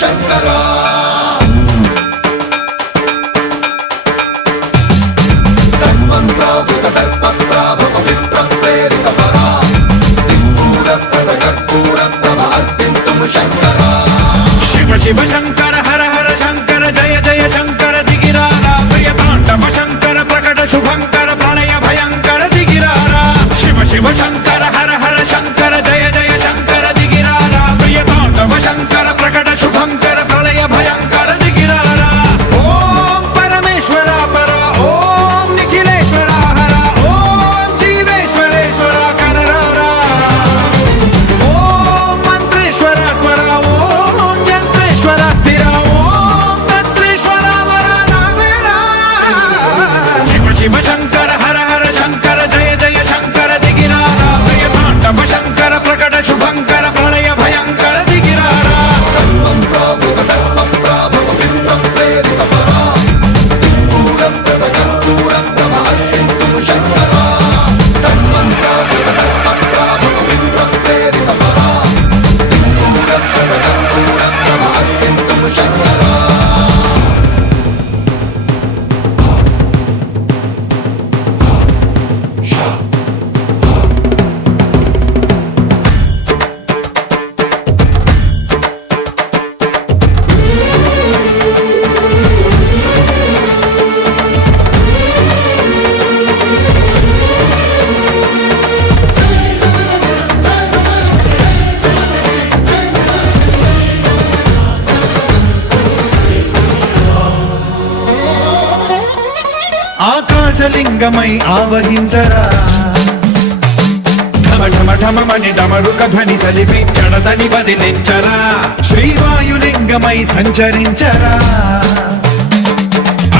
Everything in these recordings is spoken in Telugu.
శంకరా సన్మన్రావృత దర్ప ప్రాభవ విప్ర ప్రేరిత పరా దిక్పూర ప్రద కర్పూర ప్రభ అర్పింతుము శంకరా శివ శివ శంకర హర హర శంకర జయ జయ శంకర దిగిరారా ప్రియ తాండవ శంకర ప్రకట శుభంకర ప్రళయ భయంకర దిగిరారా శివ శివ శంకర హర హర శంకర జయ జయ శంకర దిగిరారా ప్రియ తాండవ శంకర ప్రకట శుభంకర ప్రళయ భయంకర దిగిరారా ఓం పరమేశ్వర పర ఓం నిఖిలేశ్వర హర ఓం జీవేశ్వరేశ్వర కనరారా ఓం మంత్రేశ్వర స్వర ఓం యంత్రేశ్వర స్థిర ఓం తంత్రేశ్వర వర నావేరా శివ శివ శంకర హర హర శంకర జయ జయ శంకర దిగిరారా ప్రియ తాండవ శంకర ప్రకట శుభంకర ప్రళయ భయంకర దిగిరారా సన్మన్రావృత దర్ప ప్రాభవ విప్ర ప్రేరిత పరా దిక్పూర ప్రద కర్పూర ప్రభ అర్పింతుము శంకరా సన్మన్రావృత దర్ప ప్రాభవ విప్ర ప్రేరిత పరా దిక్పూర ప్రద కర్పూర ప్రభ అర్పింతుము శంకరా ఆకాశలింగమై ఆవహించరా ఢమ ఢమ ఢమమని డమరుక ధ్వని సలిపి చడదని వదిలించరా శ్రీవాయులింగమై సంచరించరా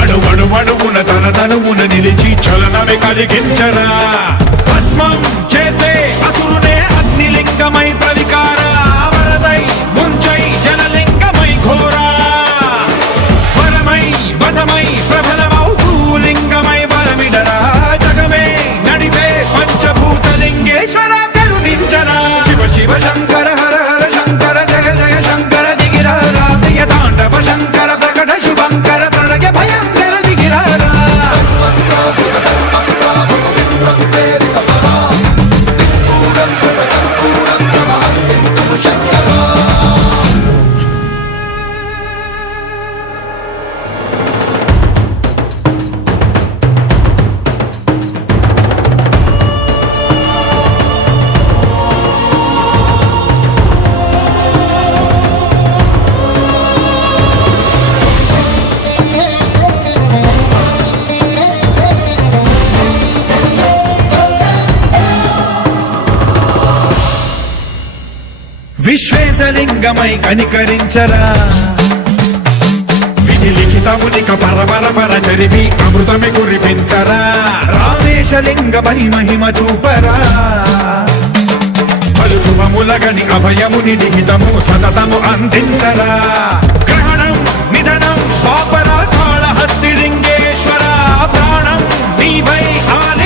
అణువణువున తన తనువున నిలిచి చలనమే కలిగించరా భస్మం చేసే అసురునే అగ్నిలింగమై ప్రవికారా వరదై ముంచై జలలింగమై ఘోరా వరమై వదమై ప్రబలమౌ భూలింగమై బలమిడరా జగమే నడిపే పంచభూతలింగేశ్వర కరుణించరా శివ శివ శంకర హర హర శంకర జయ జయ శంకర దిగిరారా ప్రియ తాండవ శంకర ప్రకట శుభంకర ప్రళయ భయంకర దిగిరారా సన్మన్రావృత దర్ప ప్రాభవ విప్ర ప్రేరిత పరా దిక్పూర ప్రద కర్పూర ప్రభ అర్పింతుము శంకరా విశ్వేశలింగమై కనికరించరా విధి లిఖితమునిక పరపర పర చరివి అమృతమి కురిపించరా రామేశలింగమై మహిమ చూపరా పలు శుభములగని అభయముని నిహితము సతతము అందించరా గ్రహణం నిధనం పాపరా కాళహస్తి లింగేశ్వర ప్రాణం నీవై ఆలి